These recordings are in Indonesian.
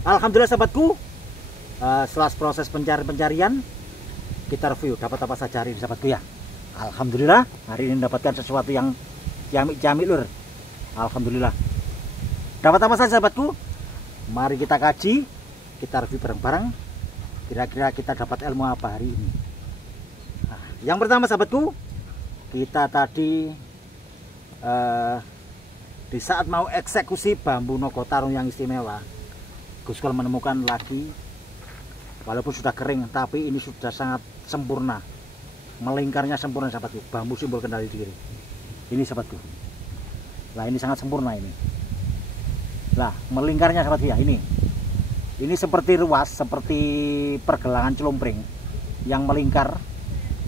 Alhamdulillah sahabatku, setelah proses pencarian kita review dapat apa saja hari ini sahabatku ya. Alhamdulillah hari ini mendapatkan sesuatu yang jamik lur. Alhamdulillah. Dapat apa saja sahabatku? Mari kita kaji, kita review bareng-bareng. Kira-kira kita dapat ilmu apa hari ini? Nah, yang pertama sahabatku, kita tadi di saat mau eksekusi bambu Nogotarung yang istimewa, Guskol menemukan lagi, walaupun sudah kering, tapi ini sudah sangat sempurna, melingkarnya sempurna sahabatku, bambu simbol kendali diri. Ini sahabatku, lah ini sangat sempurna ini. Lah melingkarnya sahabat ya, ini seperti ruas, seperti pergelangan celumpring yang melingkar,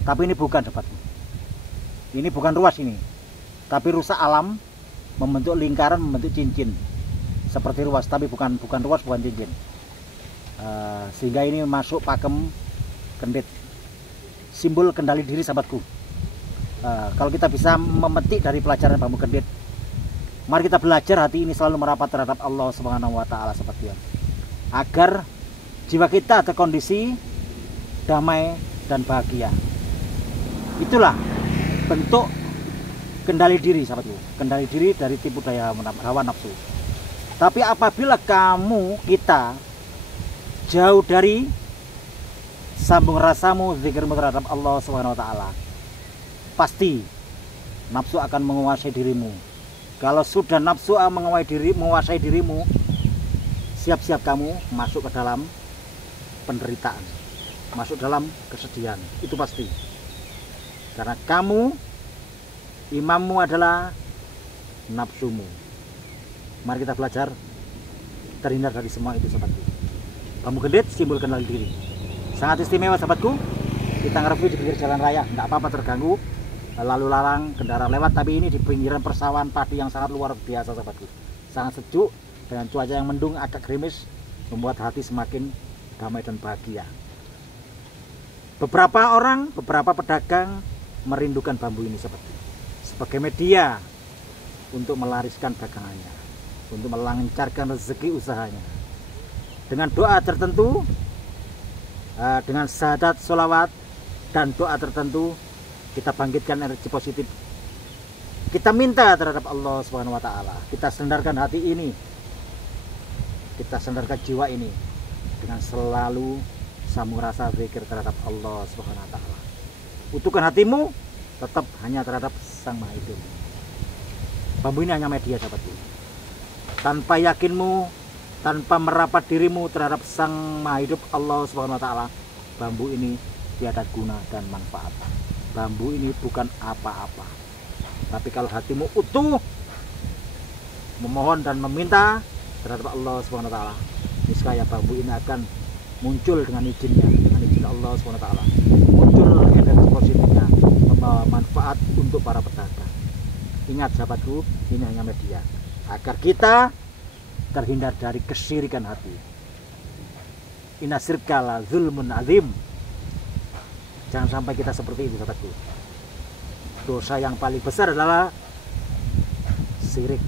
tapi ini bukan sahabatku. Ini bukan ruas ini, tapi rusak alam membentuk lingkaran, membentuk cincin seperti ruas, tapi bukan ruas, bukan cincin. Sehingga ini masuk pakem kendit, simbol kendali diri sahabatku. Kalau kita bisa memetik dari pelajaran bambu kendit, mari kita belajar hati ini selalu merapat terhadap Allah Subhanahu wa Ta'ala seperti itu, agar jiwa kita terkondisi damai dan bahagia. Itulah bentuk kendali diri sahabatku, kendali diri dari tipu daya hawa nafsu. Tapi apabila kita jauh dari sambung rasamu, zikirmu terhadap Allah Subhanahu wa Ta'ala, pasti nafsu akan menguasai dirimu. Kalau sudah nafsu menguasai dirimu, siap-siap kamu masuk ke dalam penderitaan, masuk dalam kesedihan. Itu pasti. Karena kamu, imammu adalah nafsumu. Mari kita belajar terhindar dari semua itu sahabatku. Bambu kendit simbol kendali diri, sangat istimewa sahabatku. Kita nge-review di pinggir jalan raya, nggak apa-apa terganggu lalu lalang kendaraan lewat, tapi ini di pinggiran persawahan padi yang sangat luar biasa sahabatku. Sangat sejuk dengan cuaca yang mendung, agak gerimis, membuat hati semakin damai dan bahagia. Beberapa pedagang merindukan bambu ini sahabatku sebagai media untuk melariskan dagangannya, untuk melancarkan rezeki usahanya. Dengan doa tertentu, dengan syahadat, sholawat, dan doa tertentu, kita bangkitkan energi positif. Kita minta terhadap Allah Subhanahu wa Ta'ala. Kita sandarkan hati ini, kita sandarkan jiwa ini dengan selalu sambung rasa zikir terhadap Allah Subhanahu wa Ta'ala. Utuhkan hatimu tetap hanya terhadap Sang Maha Hidup. Bambu ini hanya media sahabatku. Tanpa yakinmu, tanpa merapat dirimu terhadap Sang Maha Hidup Allah Subhanahu wa Ta'ala, bambu ini tiada guna dan manfaat. Bambu ini bukan apa-apa. Tapi kalau hatimu utuh memohon dan meminta terhadap Allah Subhanahu wa Ta'ala, niscaya bambu ini akan muncul dengan izinnya, dengan izin Allah Subhanahu wa Ta'ala. Muncul energi positifnya, membawa manfaat untuk para pedagang. Ingat sahabatku, ini hanya media agar kita terhindar dari kesyirikan hati. Inna syirka la zulmun azim. Jangan sampai kita seperti itu sahabatku. Dosa yang paling besar adalah syirik.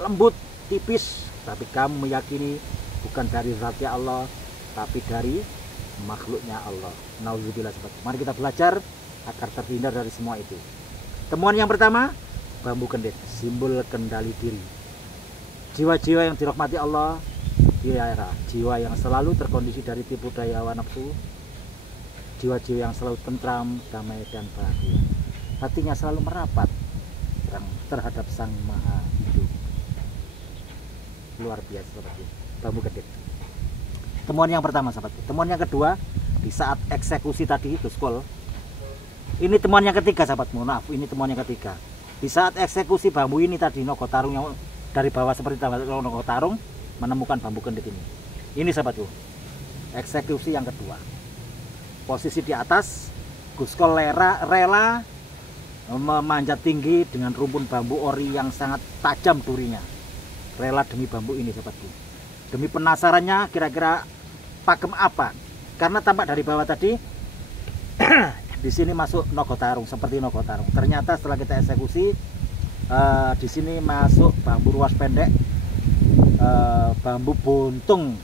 Lembut, tipis, tapi kamu meyakini bukan dari zatnya Allah, tapi dari makhluknya Allah. Nauzubillah sahabatku. Mari kita belajar agar terhindar dari semua itu. Temuan yang pertama, bambu kendit, simbol kendali diri. Jiwa-jiwa yang dirahmati Allah, jiwa yang selalu terkondisi dari tipu daya hawa nafsu, jiwa-jiwa yang selalu tentram, damai dan bahagia. Hatinya selalu merapat terhadap Sang Maha Hidup. Luar biasa sahabatku, bambu kendit. Temuan yang pertama sahabatku. Temuan yang kedua, di saat eksekusi tadi Guskol. Ini temuan yang ketiga sahabatku, maaf, ini temuan yang ketiga. Di saat eksekusi bambu ini tadi, Nogotarung yang dari bawah seperti Nogotarung menemukan bambu kendit ini. Ini sahabatku, eksekusi yang kedua. Posisi di atas, Guskol rela memanjat tinggi dengan rumpun bambu ori yang sangat tajam durinya. Rela demi bambu ini sahabatku. Demi penasarannya kira-kira pakem apa? Karena tampak dari bawah tadi di sini masuk Nogotarung, seperti Nogotarung. Ternyata setelah kita eksekusi, di sini masuk bambu ruas pendek bambu buntung,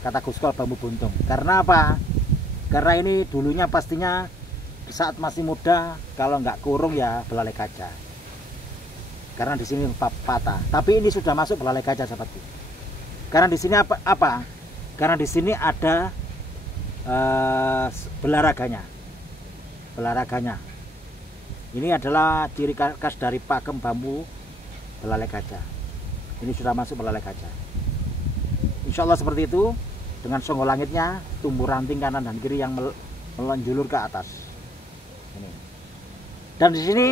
kata Guskol bambu buntung. Karena apa? Karena ini dulunya pastinya saat masih muda, kalau nggak kurung ya belalai kaca. Karena di sini patah. Tapi ini sudah masuk belalai kaca seperti. Karena di sini apa? Karena di sini ada belaraganya. Belaraganya. Ini adalah ciri khas dari pakem bambu belalai kaca. Ini sudah masuk belalai kaca. Insya Allah seperti itu. Dengan songo langitnya, tumbuh ranting kanan dan kiri yang melenjulur ke atas. Ini. Dan di sini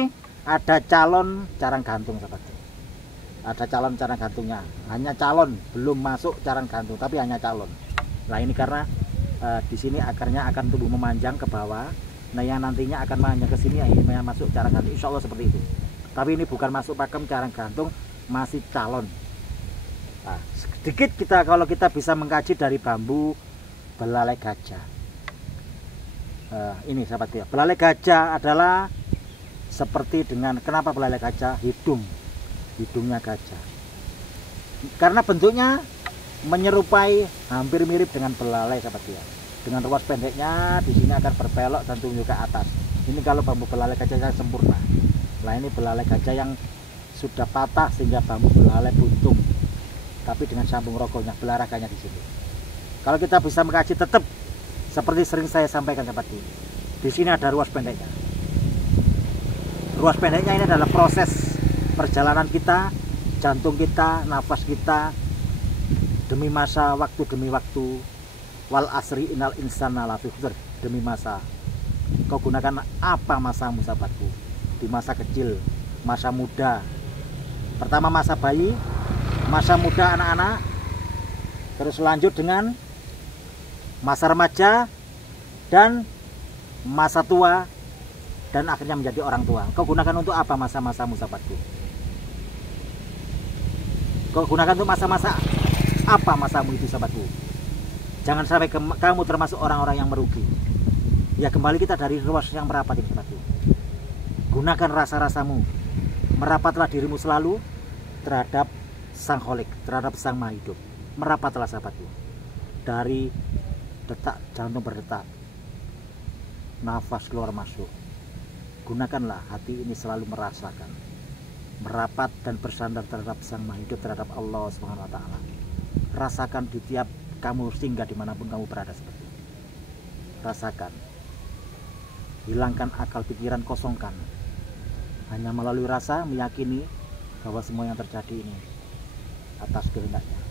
ada calon carang gantung seperti. Ada calon carang gantungnya. Hanya calon, belum masuk carang gantung, tapi hanya calon. Nah ini karena di sini akarnya akan tumbuh memanjang ke bawah. Nah yang nantinya akan memanjang ke sini, ini masuk carang gantung. Insya Allah seperti itu. Tapi ini bukan masuk pakem carang gantung, masih calon. Nah, sedikit kalau kita bisa mengkaji dari bambu belalai gajah. Ini sahabat ya, belalai gajah adalah seperti dengan, kenapa belalai gajah? Hidungnya gajah. Karena bentuknya menyerupai, hampir mirip dengan belalai sahabat ya. Dengan ruas pendeknya di sini akan berbelok dan tumbuh ke atas. Ini kalau bambu belalai gajah yang sempurna. Nah ini belalai gajah yang sudah patah sehingga bambu belalai buntung. Tapi dengan sambung rokoknya, belaraganya di sini. Kalau kita bisa mengkaji tetap seperti sering saya sampaikan seperti ini. Di sini ada ruas pendeknya. Ruas pendeknya ini adalah proses perjalanan kita, jantung kita, nafas kita demi masa, waktu demi waktu. Wal asri innal insana lafi khusr, demi masa. Kau gunakan apa masamu sahabatku? Di masa kecil, masa muda. Pertama masa bayi, masa muda anak-anak, terus lanjut dengan masa remaja dan masa tua, dan akhirnya menjadi orang tua. Kau gunakan untuk apa masa-masamu sahabatku? Kau gunakan untuk masa-masa apa masamu itu sahabatku? Jangan sampai kamu termasuk orang-orang yang merugi. Ya kembali kita dari ruas yang merapat ini sahabatku. Gunakan rasa-rasamu. Merapatlah dirimu selalu terhadap Sang Kholik, terhadap Sang Maha Hidup. Merapatlah sahabatku. Dari detak jantung berdetak, nafas keluar masuk. Gunakanlah hati ini selalu merasakan, merapat dan bersandar terhadap Sang Maha Hidup, terhadap Allah Subhanahu wa Ta'ala. Rasakan di tiap kamu singgah dimanapun kamu berada seperti itu. Rasakan. Hilangkan akal pikiran, kosongkan. Hanya melalui rasa meyakini bahwa semua yang terjadi ini atas kehendaknya.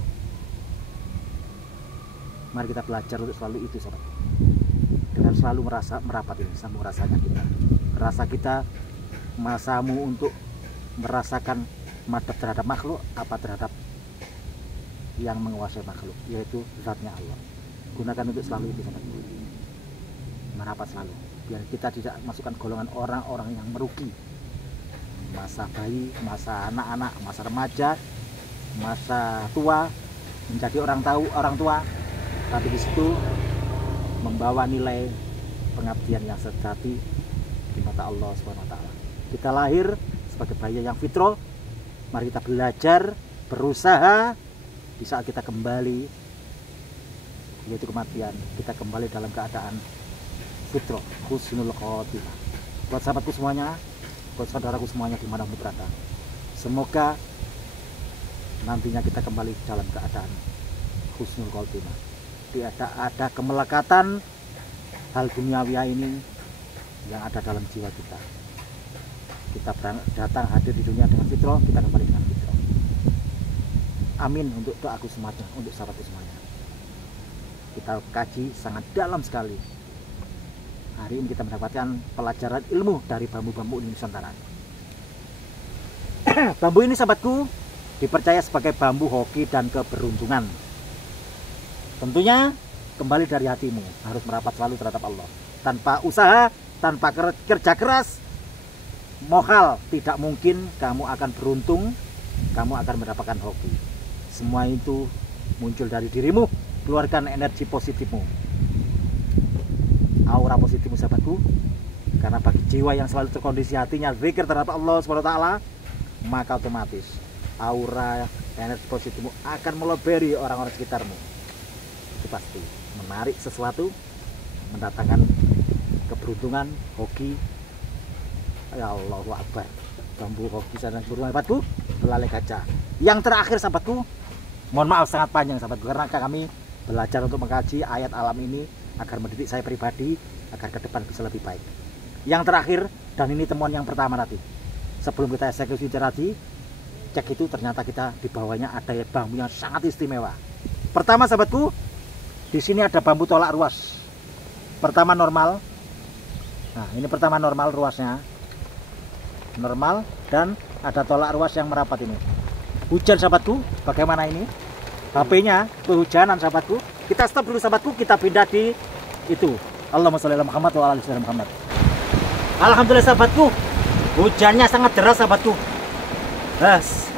Mari kita belajar untuk selalu itu sahabat. Dengan selalu merapat ini, sambung rasanya kita. Rasa kita, masamu untuk merasakan madhab terhadap makhluk, apa terhadap yang menguasai makhluk, yaitu zatnya Allah. Gunakan untuk selalu itu sahabat. Merapat selalu, biar kita tidak masukkan golongan orang-orang yang merugi. Masa bayi, masa anak-anak, masa remaja, masa tua, menjadi orang tua, tapi di situ membawa nilai pengabdian yang sejati di mata Allah Subhanahu wa Ta'ala. Kita lahir sebagai bayi yang fitrah. Mari kita belajar, berusaha. Di saat kita kembali, yaitu kematian, kita kembali dalam keadaan fitrah, husnul khotimah. Buat sahabatku semuanya, buat saudaraku semuanya dimanapun berada, semoga nantinya kita kembali dalam keadaan husnul khotimah. Tidak ada kemelekatan hal duniawi ini yang ada dalam jiwa kita. Kita datang hadir di dunia dengan fitrah, kita kembali dengan fitrah. Amin untuk doaku semuanya, untuk sahabatku semuanya. Kita kaji sangat dalam sekali. Hari ini kita mendapatkan pelajaran ilmu dari bambu-bambu Nusantara. Bambu ini sahabatku dipercaya sebagai bambu hoki dan keberuntungan. Tentunya kembali dari hatimu, harus merapat selalu terhadap Allah. Tanpa usaha, tanpa kerja keras, mohal tidak mungkin kamu akan beruntung, kamu akan mendapatkan hoki. Semua itu muncul dari dirimu. Keluarkan energi positifmu, aura positifmu sahabatku. Karena bagi jiwa yang selalu terkondisi hatinya zikir terhadap Allah SWT, maka otomatis aura energi positifmu akan melebari orang-orang sekitarmu. Itu pasti menarik sesuatu, mendatangkan keberuntungan, hoki. Ya Allahu Akbar. Bambu hoki sarang burung sahabatku, belalai kaca. Yang terakhir sahabatku, mohon maaf sangat panjang sahabatku, karena kami belajar untuk mengkaji ayat alam ini agar mendidik saya pribadi agar ke depan bisa lebih baik. Yang terakhir, dan ini temuan yang pertama nanti, sebelum kita eksekusi tadi, cek itu ternyata kita di bawahnya ada bambu yang sangat istimewa. Pertama sahabatku, di sini ada bambu tolak ruas. Pertama normal. Nah, ini pertama normal ruasnya. Normal, dan ada tolak ruas yang merapat ini. Hujan sahabatku, bagaimana ini? HP-nya kehujanan sahabatku. Kita stop dulu sahabatku, kita pindah di itu. Allahumma sholli ala Muhammad wa ala ali Muhammad. Alhamdulillah sahabatku, hujannya sangat deras sahabatku.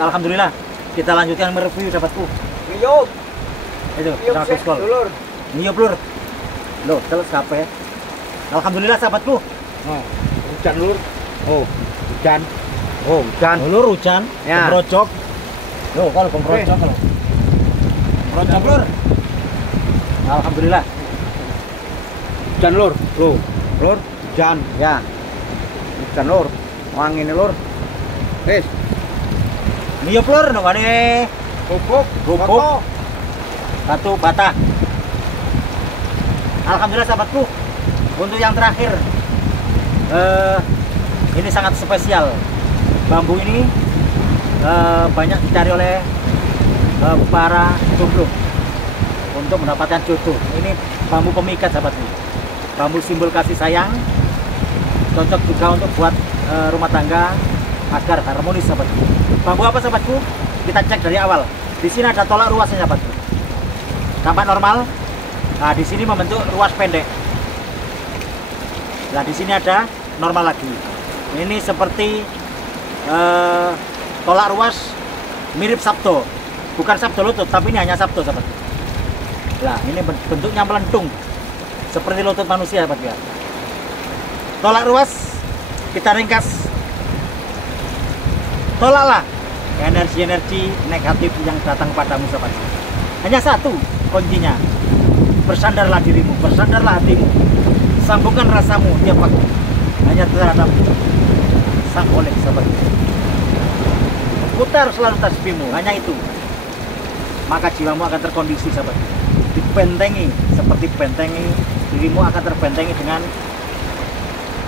Alhamdulillah. Kita lanjutkan mereview sahabatku. Niyop. Itu, Lur. Niyop lur. Loh, terus HP. Alhamdulillah sahabatku. Oh, hujan lur. Oh, hujan. Oh, hujan. Lur hujan. Ya. Gembrojok. Loh, kalau gembrojok kalau. Gembrojok lur. Alhamdulillah. Hujan lur. Lur, hujan. Ya. Hujan lur. Wangi ini lur. Wis. Niyop lur nongane. Bubuk. Batu bata. Alhamdulillah sahabatku, untuk yang terakhir ini sangat spesial. Bambu ini banyak dicari oleh para jomblo untuk mendapatkan jodoh. Ini bambu pemikat sahabatku, bambu simbol kasih sayang, cocok juga untuk buat rumah tangga agar harmonis sahabatku. Bambu apa sahabatku? Kita cek dari awal. Di sini ada tolak ruasnya sahabatku. Tampak normal. Nah, di sini membentuk ruas pendek. Nah, di sini ada normal lagi. Ini seperti tolak ruas mirip sabto. Bukan sabto lutut, tapi ini hanya sabto, sahabat. Nah, ini bentuknya melengkung seperti lutut manusia, sahabat ya. Tolak ruas kita ringkas. Tolaklah energi-energi negatif yang datang padamu, sahabat. Hanya satu kuncinya. Bersandarlah dirimu, bersandarlah hatimu, sambungkan rasamu tiap waktu hanya terhadap sang oleh sahabat. Putar selalu tasbihmu, hanya itu, maka jiwamu akan terkondisi sahabat. Dibentengi, seperti bentengi dirimu akan terbentengi dengan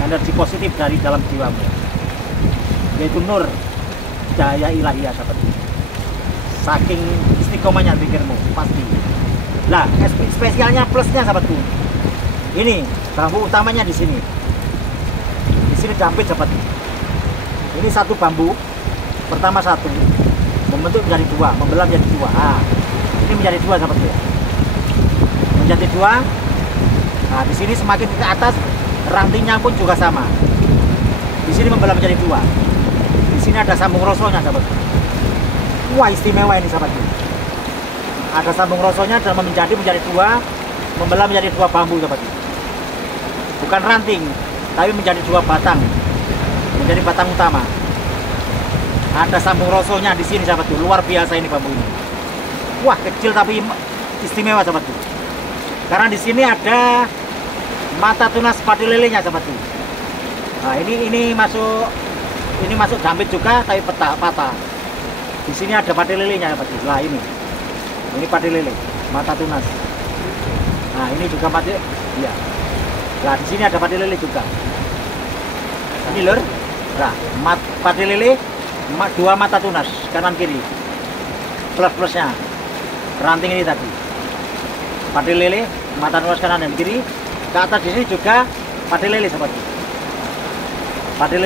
energi positif dari dalam jiwamu, yaitu nur cahaya ilahiyah sahabat. Saking istiqomahnya pikirmu pasti. Nah, spesialnya plusnya sahabatku, ini bambu utamanya di sini. Di sini dampit sahabat. Ini satu bambu, pertama satu, membentuk menjadi dua, membelah menjadi dua. Nah, ini menjadi dua sahabatku. Menjadi dua. Nah, di sini semakin ke atas, rantingnya pun juga sama. Di sini membelah menjadi dua. Di sini ada sambung rosonya sahabatku. Wah, istimewa ini sahabatku. Ada sambung rosonya dan menjadi dua, membelah menjadi dua bambu sahabat. Bukan ranting, tapi menjadi dua batang, menjadi batang utama. Ada sambung rosonya di sini sahabat, luar biasa ini bambu ini. Wah, kecil tapi istimewa sahabat. Karena di sini ada mata tunas pati lelenya sahabat. Nah, ini masuk dampit juga tapi patah. Di sini ada pati lelenya sahabat. Lah ini pati lele, mata tunas. Nah, ini juga pati, ya. Nah, di sini ada pati lele juga. Ini lur. Nah, pati lele, dua mata tunas kanan kiri. Plus-plusnya, ranting ini tadi. Pati lele, mata tunas kanan dan kiri. Ke atas di sini juga pati lele seperti. Pati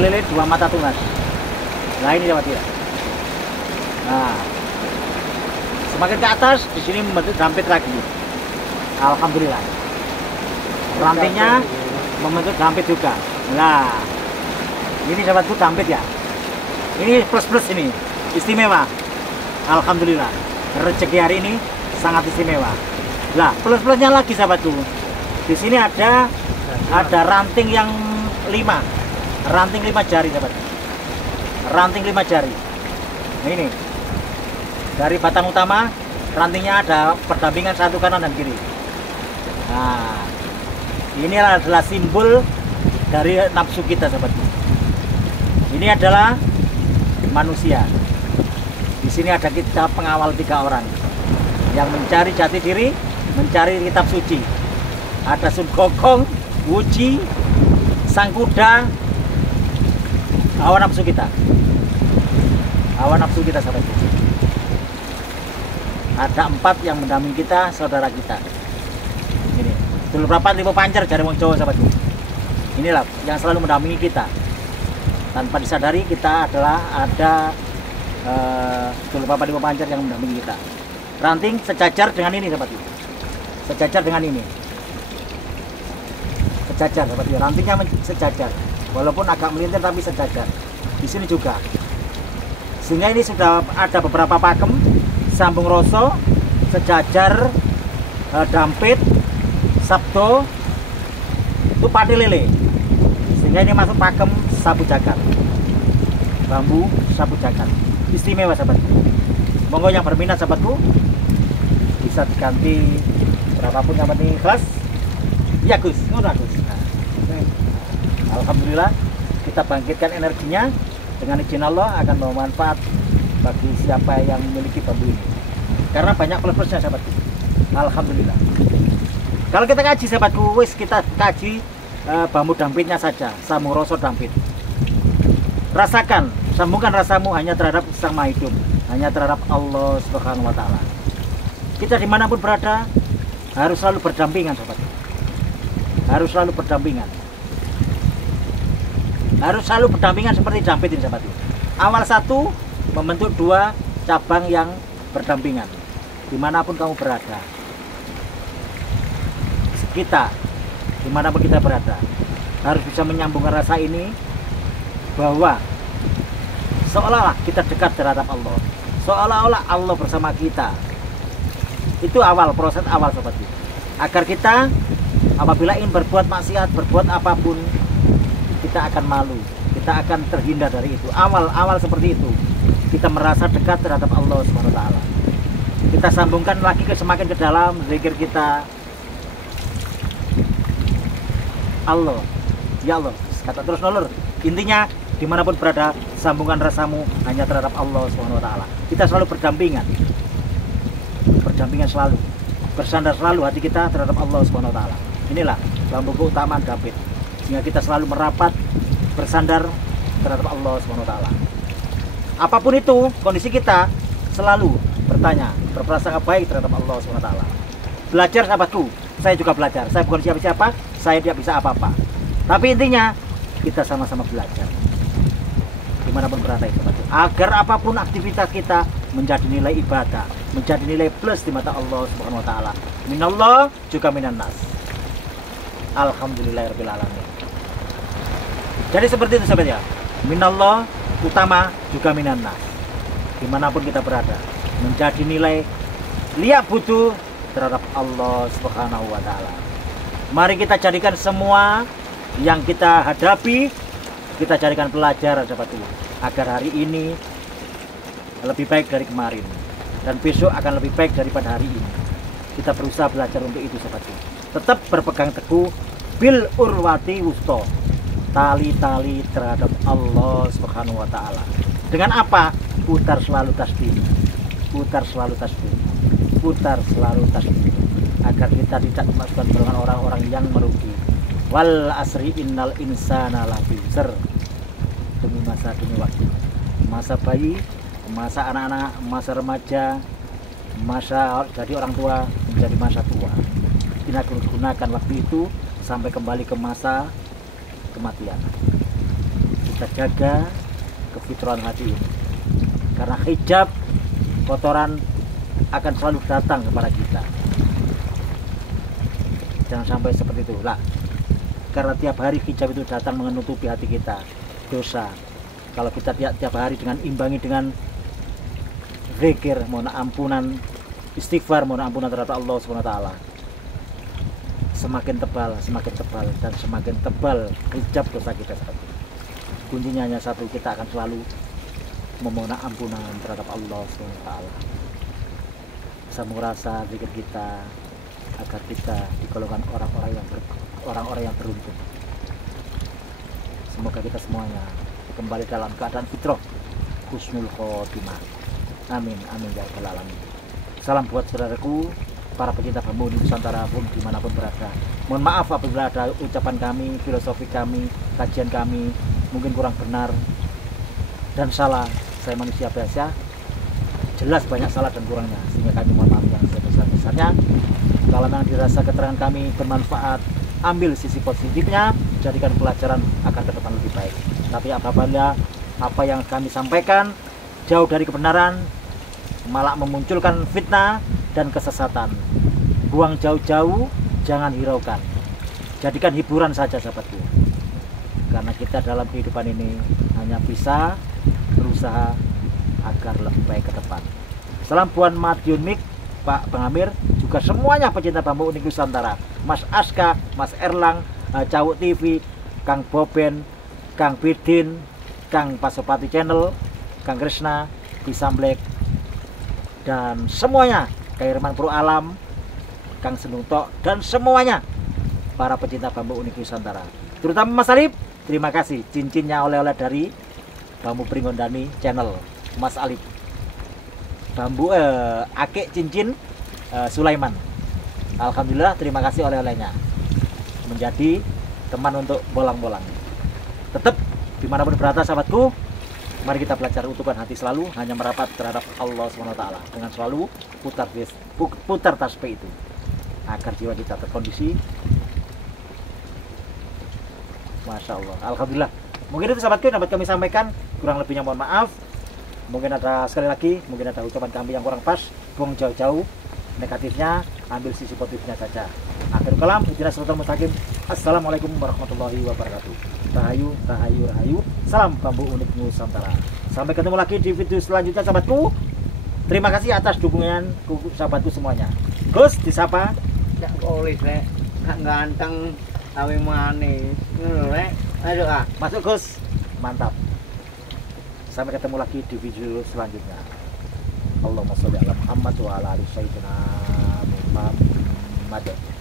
lele, dua mata tunas. Nah, ini sahabat ya. Nah, semakin ke atas, di sini membentuk dampit lagi. Alhamdulillah. Rantingnya membentuk dampit juga. Nah, ini sahabatku dampit ya. Ini plus-plus ini, istimewa. Alhamdulillah. Rezeki hari ini sangat istimewa. Nah, plus-plusnya lagi sahabatku. Di sini ada ranting yang 5. Ranting 5 jari sahabat. Ranting 5 jari. Nah ini dari batang utama rantingnya ada perdampingan satu kanan dan kiri. Nah ini adalah simbol dari nafsu kita sahabatku. Ini adalah manusia. Di sini ada kita pengawal 3 orang yang mencari jati diri, mencari kitab suci. Ada Sun Gokong, Wuji, Sang Kuda, hawa nafsu kita. Hawa nafsu kita sahabatku. Ada 4 yang mendampingi kita, saudara kita. Ini dulu rapat Lipo Pancer dari wong Jawa sahabatku. Inilah yang selalu mendampingi kita. Tanpa disadari kita adalah ada dulu rapat Lipo Pancer yang mendampingi kita. Ranting sejajar dengan ini sahabatku. Sejajar dengan ini. Sejajar sahabatku. Rantingnya sejajar. Walaupun agak melintir tapi sejajar. Di sini juga. Sehingga ini sudah ada beberapa pakem, sambung roso, sejajar, dampit, sabdo, itu padi lele. Sehingga ini masuk pakem sapu jagat, bambu sapu jagat. Istimewa sahabatku. Monggo yang berminat sahabatku bisa diganti berapapun yang penting ikhlas. Ya Gus, ngono Gus. Nah, alhamdulillah kita bangkitkan energinya dengan izin Allah akan bermanfaat bagi siapa yang memiliki bambu ini. Karena banyak plus-plusnya sahabatku. Alhamdulillah. Kalau kita kaji sahabatku, wis kita kaji bambu dampitnya saja, sambung roso dampit. Rasakan, sambungkan rasamu hanya terhadap Sang Maha Hidup, hanya terhadap Allah Subhanahu wa Ta'ala. Kita dimanapun berada harus selalu berdampingan sahabatku. Harus selalu berdampingan. Harus selalu berdampingan seperti dampit ini sahabatku. Awal satu membentuk 2 cabang yang berdampingan dimanapun kamu berada. Kita dimanapun kita berada harus bisa menyambungkan rasa ini, bahwa seolah-olah kita dekat terhadap Allah, seolah-olah Allah bersama kita. Itu awal, proses awal sahabatku. Agar kita apabila ingin berbuat maksiat, berbuat apapun, kita akan malu, kita akan terhindar dari itu. Awal seperti itu, kita merasa dekat terhadap Allah SWT. Kita sambungkan lagi semakin ke dalam zikir kita. Allah, ya Allah, kata terus nolor. Intinya dimanapun berada, sambungkan rasamu hanya terhadap Allah SWT. Kita selalu berdampingan, selalu bersandar selalu hati kita terhadap Allah SWT. Inilah bambu keutamaan dampit, sehingga kita selalu merapat bersandar terhadap Allah SWT. Apapun itu kondisi kita, selalu bertanya, berprasangka baik terhadap Allah SWT. Belajar sahabatku, saya juga belajar. Saya bukan siapa-siapa, saya tidak bisa apa-apa. Tapi intinya kita sama-sama belajar dimanapun berada itu, agar apapun aktivitas kita menjadi nilai ibadah, menjadi nilai plus di mata Allah Subhanahu wa Ta'ala. Minallah juga minan nas. Alhamdulillahirabbil alamin. Jadi seperti itu sahabat ya. Minallah utama juga minan nas. Dimanapun kita berada, menjadi nilai liak butuh terhadap Allah Subhanahu wa Ta'ala. Mari kita jadikan semua yang kita hadapi, kita jadikan pelajaran sahabatku, agar hari ini lebih baik dari kemarin dan besok akan lebih baik daripada hari ini. Kita berusaha belajar untuk itu sahabatku. Tetap berpegang teguh bil urwati wusto, tali-tali terhadap Allah Subhanahu wa Ta'ala. Dengan apa? Putar selalu tasbih, putar selalu tasbih, putar selalu tasbih, agar kita tidak masukkan golongan orang-orang yang merugi. Wal asri innal insana lafi khusr. Demi masa, demi waktu, masa bayi, masa anak-anak, masa remaja, masa jadi orang tua, menjadi masa tua. Kita gunakan waktu itu sampai kembali ke masa kematian. Kita jaga kefitrahan hati ini, karena hijab kotoran akan selalu datang kepada kita. Jangan sampai seperti itu lah, karena tiap hari hijab itu datang menutupi hati kita dosa. Kalau kita tiap hari dengan imbangi dengan zikir, mohon ampunan, istighfar, mohon ampunan terhadap Allah SWT, semakin tebal dan semakin tebal hijab dosa kita. Kuncinya hanya satu, kita akan selalu memohon ampunan terhadap Allah SWT. Bisa merasa zikir kita agar kita digolongkan orang-orang yang beruntung. Semoga kita semuanya kembali dalam keadaan fitrah, husnul khotimah. Amin, amin ya rabbal alamin. Salam buat saudaraku, para pecinta bambu di Nusantara pun dimanapun berada. Mohon maaf apabila ada ucapan kami, filosofi kami, kajian kami mungkin kurang benar dan salah. Saya manusia biasa, jelas banyak salah dan kurangnya, sehingga kami mohon maaf yang sebesar-besarnya. Kalau memang dirasa keterangan kami bermanfaat, ambil sisi positifnya, jadikan pelajaran agar ke depan lebih baik. Tapi apabila apa yang kami sampaikan jauh dari kebenaran, malah memunculkan fitnah dan kesesatan, buang jauh-jauh, jangan hiraukan, jadikan hiburan saja sahabatku. Karena kita dalam kehidupan ini hanya bisa berusaha agar lebih baik ke depan. Salam Puan Madiun Mik, Pak Pengamir, juga semuanya pecinta bambu unik Nusantara, Mas Aska, Mas Erlang, Cawuk TV, Kang Boben, Kang Bidin, Kang Pasopati Channel, Kang Krisna, Pisam Black, dan semuanya, Kairman Pro Alam, Kang Senungtok, dan semuanya para pecinta bambu unik Nusantara, terutama Mas Alip. Terima kasih cincinnya oleh-oleh dari Bambu Pringondani Channel, Mas Alip. Bambu akik cincin Sulaiman. Alhamdulillah, terima kasih oleh-olehnya, menjadi teman untuk bolang-bolang. Tetap dimanapun berada sahabatku, mari kita belajar utuhkan hati selalu hanya merapat terhadap Allah SWT dengan selalu putar tasbih itu agar jiwa kita terkondisi. Masya Allah, alhamdulillah. Mungkin itu sahabatku yang dapat kami sampaikan, kurang lebihnya mohon maaf. Mungkin ada, sekali lagi, mungkin ada ucapan kami yang kurang pas, buang jauh-jauh negatifnya, ambil sisi positifnya saja. Akhirul kalam, ihdinas siratal mustaqim. Assalamualaikum warahmatullahi wabarakatuh. Rahayu, rahayu, rahayu. Salam bambu unik Nusantara. Sampai ketemu lagi di video selanjutnya sahabatku. Terima kasih atas dukungan sahabatku semuanya. Gus, disapa? Tak boleh rek, nak ganteng tapi manis. Rek, ayo ah. Masuk Gus, mantap. Sampai ketemu lagi di video selanjutnya. Allahumma sholli ala Muhammad wa ala ali sayyidina Muhammad.